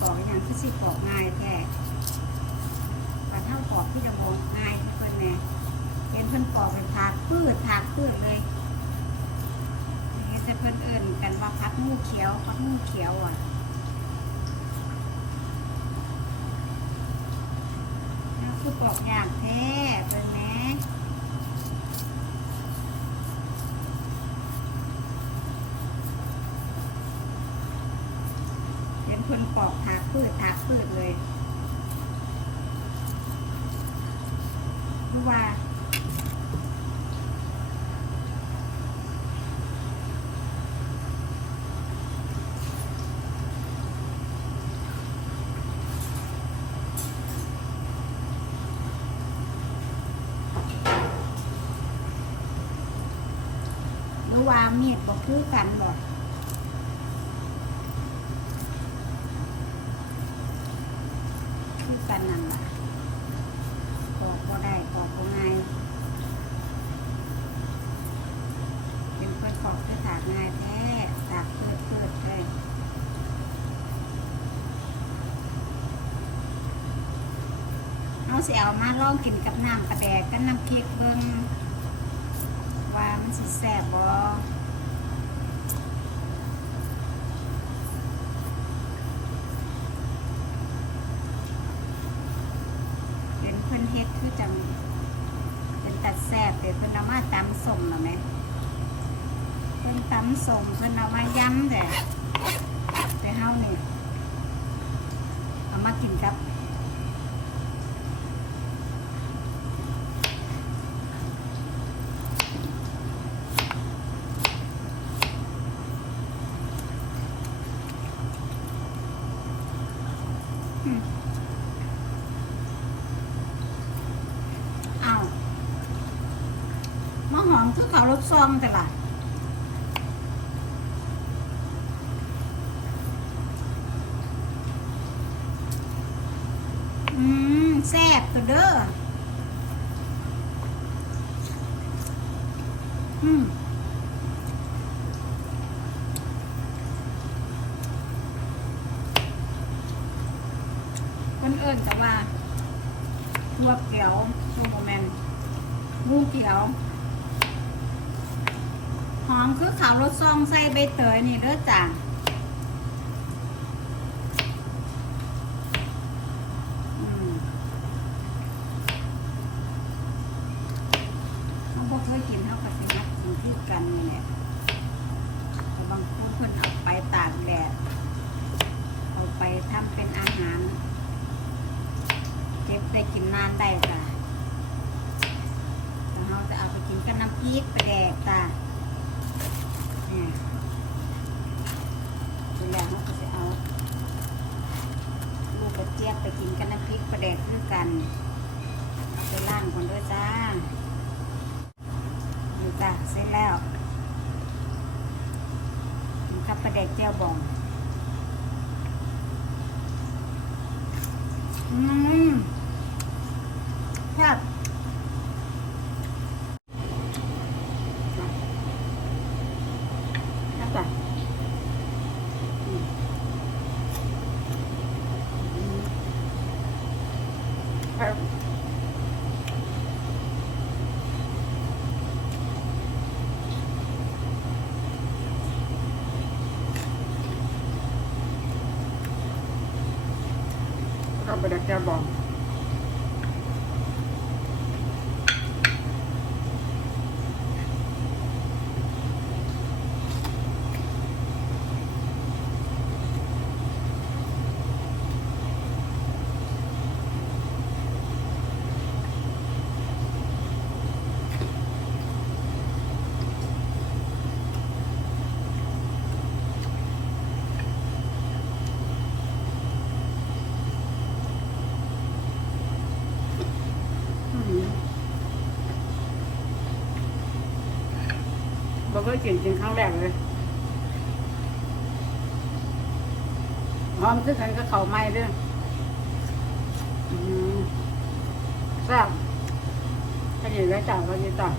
ปอกอย่างที่สิปอกง่ายแท้ปลาเท่าปอกที่จะมองง่ายเพื่อนแน่เห็นเพื่อนปอกเป็นถากพืชถากพืชเลยนี่จะเพื่อนเอื่นกันว่าพักมูเขียวพักมูเขียวอะคือปอกอย่างแท้เป็นแหน่ เห็นคนปอกถากพืชถากพืชเลยรู้ว่ารู้ว่ามีดบอกคือกันบอก คือ กันนั่นแหละปอกก็ได้ปอกก็ง่ายเป็นเพื่อนปอกคือถากง่ายแท้ถากเพื่อเพื่อเลยเอาเสียวมาลองกินกับน้ำกระแดกกับน้ำพริกเบิ้งว่ามันสิแซ่บบ่เป็นเพื่อนเฮ็ดคือจังเป็นตัดแซ่บแต่เพื่อนเอามาตำส้มหรอไหมเพื่อนตำส้มเพื่อนเอามาย้ำแต่แต่เฮานี่เอามากินกับอืมเอา มะหอมคือเขารสซองแต่ละอืมแซ่บตัวเด้ออืมคนเอิญแต่ว่าตัวเกียวโมแมนงูเขียว หอมคือขาวรสซองใส่ใบเตยนี่เด้อจ้ะอืมเขาบอกเคยกินเท่ากับสิมักกินที่กันนี่แหละแต่บางคนเพิ่นเอาไปตากแดด เอาไปทำเป็นอาหาร เก็บได้กินนานได้จ้ะแต่เราจะเอาไปกินกับน้ำพริกไปแดกจ้ะ เนี่ยทีแรกเราก็จะเอา ลูกกระเจี๊ยบไปกินกับน้ำพริกไปแดกด้วยกันเอาไปล่างก่อนด้วยจ้านี่จ้ะเสร็จแล้วกินกับปลาแดกเจียวบอง อืมครับครับ จ้ะอืมอืมครับก็ไปดักแกบอก เคยกินกินครั้งแรกเลยหอมซึ่งกันก็เขาไม่ด้วยอืมแซ่บถ้าอยู่แล้วจ่ายก็จะจ่า